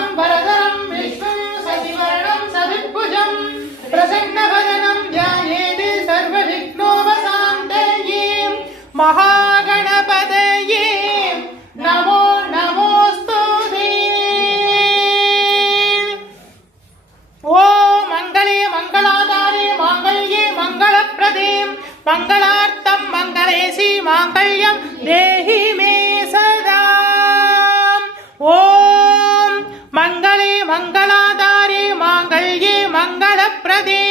शुक्लाम्बरधरं विष्णुं शशिवर्णं चतुर्भुजं प्रसन्नवदनं ध्यायेत् सर्वविघ्नोपशान्तये महागणपतये नमो नमोस्तुते। ओम मंगले मंगलाधारे मांगल्ये मंगलप्रदे मंगलार्थं मंगलेशी मांगल्यं देहि मे सदा। ओम मंगले मंगलाधारे मांगल्ये मंगलप्रदे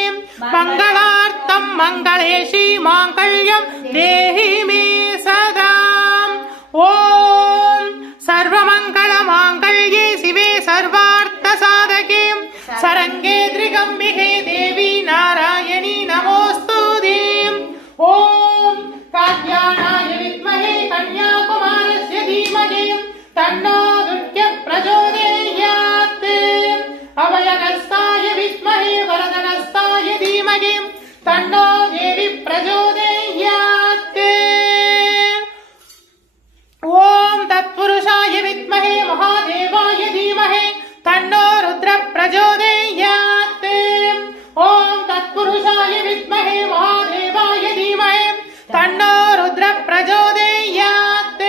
मंगलार्थं मंगलेशी मांगल्यं देहि मे सदा। ओम सर्वमंगल मांगल्ये शिवे सर्वार्थ साधके सरंगे त्रिगंबिके देवी नारायणी नमोस्तुते। ओम कात्यायनाय विद्महे कन्याकुमारस्य धीमहि तन्नो दुर्गः प्रचोदयात्। अभयहस्ताय विद्महे वरदहस्ताय धीमहि तन्नो देवी प्रचोदयात्। ओम तत्पुरुषाय विद्महे महादेवाय धीमहि तन्नो रुद्र प्रचोदयात्। ओम तत्पुरुषाय विद्महे महादेवाय धीमहि तन्नो रुद्र प्रचोदयात्।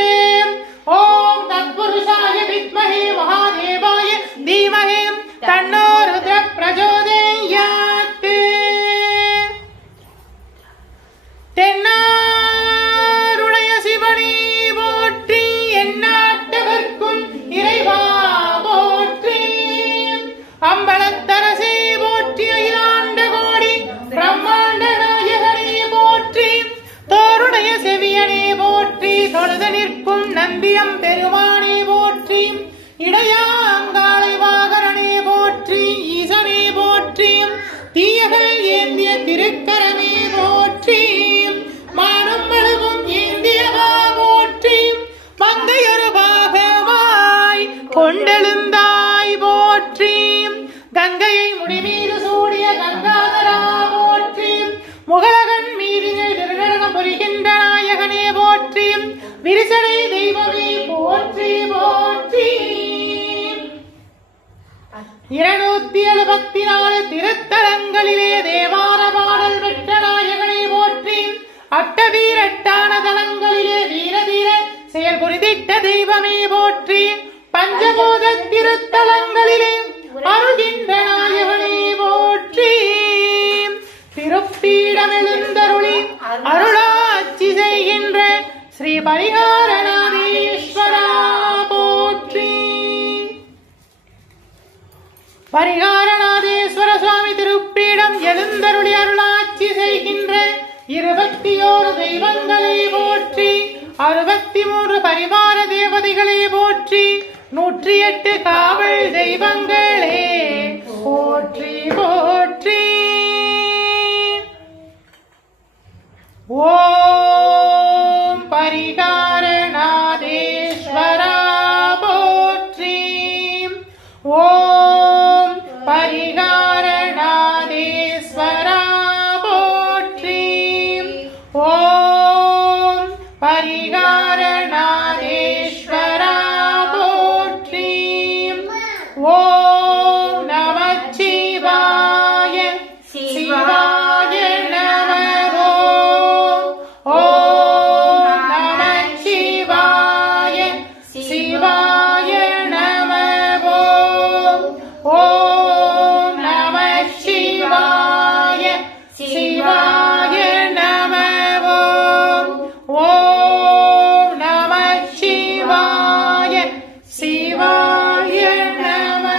ओम तत्पुरुषाय विद्महे महादेवाय धीमहि तन्नो रुद्र प्रचोदयात्। தென்னாருடைய சிவனே போற்றி எந்நாட்டவர்க்கும் இறைவா போற்றி அம்பலத்தரசே போற்றி அகிலாண்ட கோடி பிரம்மாண்ட நாயகனே போற்றி தோருடைய செவியனே போற்றி தொழுது நிற்கும் நம்பியம் பெருமானே போற்றி இடையாங்காளை வாகரனே போற்றி ஈசனே போற்றி தீயகள் ஏந்திய திருக்கரமே போற்றி மானம் மழுவும் ஏந்தியவா போற்றி மங்கையொரு பாகமாய் கொண்டெழுந்தாய் போற்றி கங்கையை முடிமீது சூடிய கங்காதரா போற்றி முகலகன் மீதினை திருநடனம் புரிகின்ற நாயகனே போற்றி விரிசடை தெய்வமே போற்றி போற்றி 274 திருத்தலங்களிலே தேவார பாடல் பெற்ற நாயகனை போற்றி அட்டவீரட்டான தலங்களிலே வீரதீர செயல் புரிதிட்ட தெய்வமே போற்றி பஞ்சபூத திருத்தலங்களிலே அருகின்ற நாயகனை போற்றி திருப்பீடமெழுந்தருளி அருளாட்சி செய்கின்ற ஸ்ரீ பரிகாரநாதீஸ்வரா போற்றி. பரிகாரநாதேஸ்வர சுவாமி திருப்பீடம் எழுந்தருளி அருளாட்சி செய்கின்ற 21 தெய்வங்களை போற்றி 63 பரிவார தேவதைகளை போற்றி 108 காவல் தெய்வங்களே போற்றி போற்றி. ஓம் பரிகாரநாதேஸ்வரா போற்றி. ஓம் பரிகாரநாதேஸ்வரா போற்றி. ஓம் பரிகாரநாதேஸ்வரா போற்றி. ஓம் நமச்சிவாய சிவாய நமோ. ஓம் நமச்சிவாய சிவாய நமோ. ஓம் நமச்சிவாய சிவாய நமோ. ஓம் நமச்சிவாய சிவாய நமோ.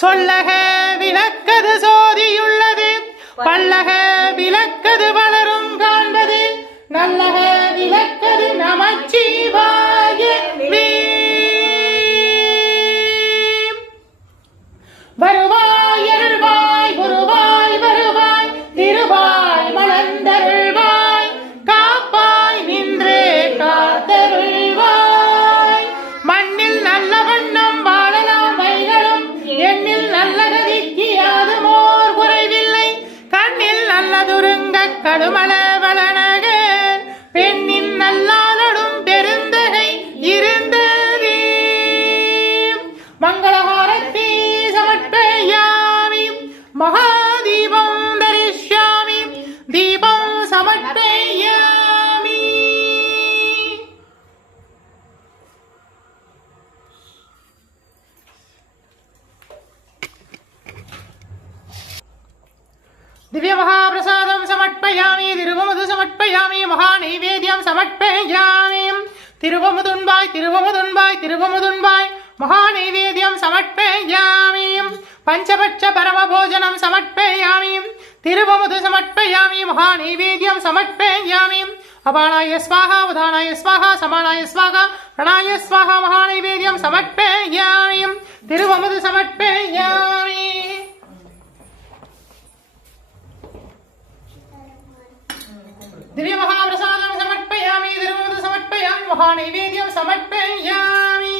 சொல்லக விளக்கது சோதியுள்ளது பல்லக விளக்கது வளரும் காண்பது நல்லக விளக்கது நமச்சிவாயவே. வருவாய் அருள்வாய் குருவாய் வருவாய் திருவாய் மலர்ந்தருள்வாய் காப்பாய் நின்றே காத்தருள்வாய். மண்ணில் நல்ல வண்ணம் வாழலாம் வைகளும் எண்ணில் நல்ல கதிக்கு யாதுமோர் குறைவில்லை கண்ணில் நல்லதுருங்க கடுமல வளனக பெண்ணின் நல்லாலடும் பெருந்தகை இருந்ததே. மங்களஹாரத்தி சமர்ப்பயாமி மகாதீபம் தரிஷ்யாமி தீபம் சமர்ப்பயாமி. दिव्य महाप्रसादं समर्पयामि तिरुवमुदु समर्पयामि महानैवेद्यं समर्पयामि. तिरुवमुदुन्बाय तिरुवमुदुन्बाय तिरुवमुदुन्बाय महानैवेद्यं समर्पयामि. पंचपक्ष परमभोजनं समर्पयामि. तिरुवमुदु समर्पयामि महानैवेद्यं समर्पयामि. अपानाय स्वाहा उदानाय स्वाहा समानाय स्वाहा प्रणाय स्वाहा महानैवेद्यं समर्पयामि. तिरुवमुदु समर्पयामि. दिव्य महाप्रसादं समर्पयामि तिरुवमुदु समर्पयामि महानैवेद्यं समर्पयामि.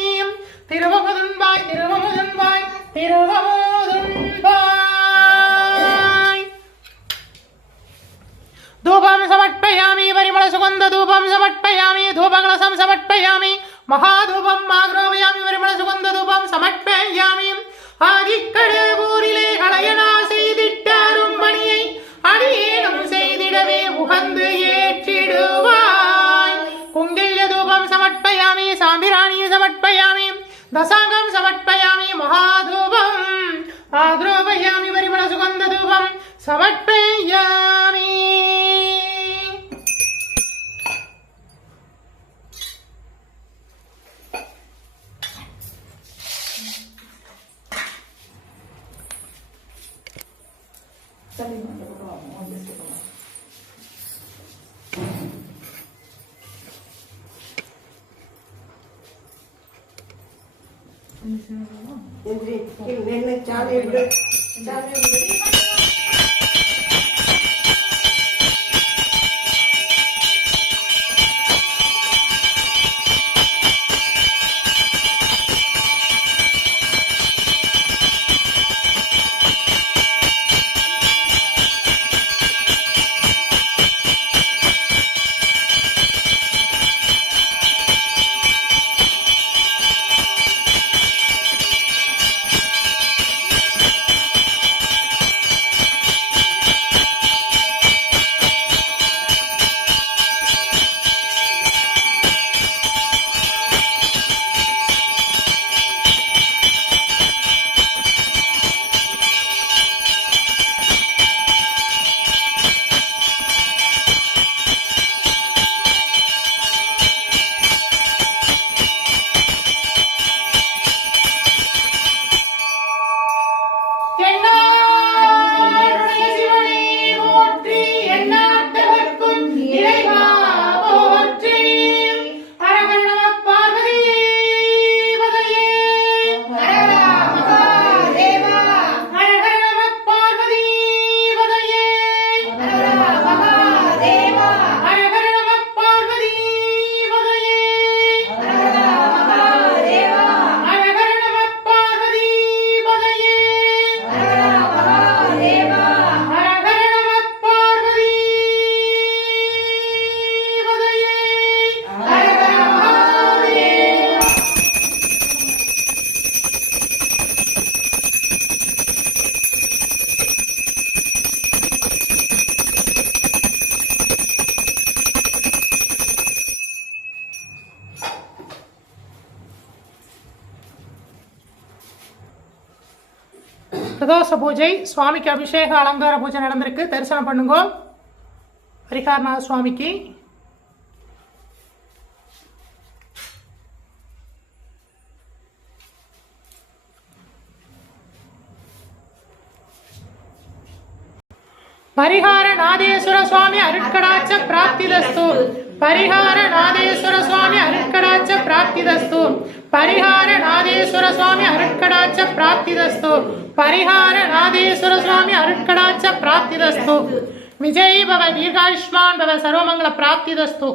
तिरुवमुदुन्बाय तिरुवमुदुन्बाय तिरुवमुदुन्बाय. धूपं समर्पयामि परिमल सुगंध धूपं समर्पयामि धूपकलशं समर्पयामि महाधूपं आग्रापयामि परिमल सुगंध धूपं समर्पयामि. ஆதிக்கடவுரிலே கலையனா செய்திட்டாரும் பணியை அடியேனும் செய்திடவே உகந்து ஏற்றிடுவாய். குங்கில்ய தூபம் சமர்ப்பயாமி சாம்பிராணி சமர்ப்பயாமி தசாங்கம் சமர்ப்பயாமி மகாதூபம் ஆக்ரோபயாமி பரிமள சுகந்த தூபம் சமர்ப்பயாமி. பிரதோஷ பூஜை சுவாமிக்கு அபிஷேக அலங்கார பூஜை நடந்திருக்கு. தரிசனம் பண்ணுங்க. ஹரிஹரநாத சுவாமிக்கு பரிகார நாதேஸ்வர சுவாமி அருட்கடாட்ச பிராப்திதஸ்து. பரிகார நாதேஸ்வர சுவாமி அருட்கடாட்ச பிராப்திதஸ்து. பரிகார நாதேஸ்வர சுவாமி அருட்கடாட்ச பிராப்திதஸ்து. பரிகார நாதேஸ்வர சுவாமி அருட்கடாட்ச பிராப்திதஸ்து. விஜய் பவ, தீர்காயுஷ்மான் பவ, சர்வமங்கள பிராப்திதஸ்து.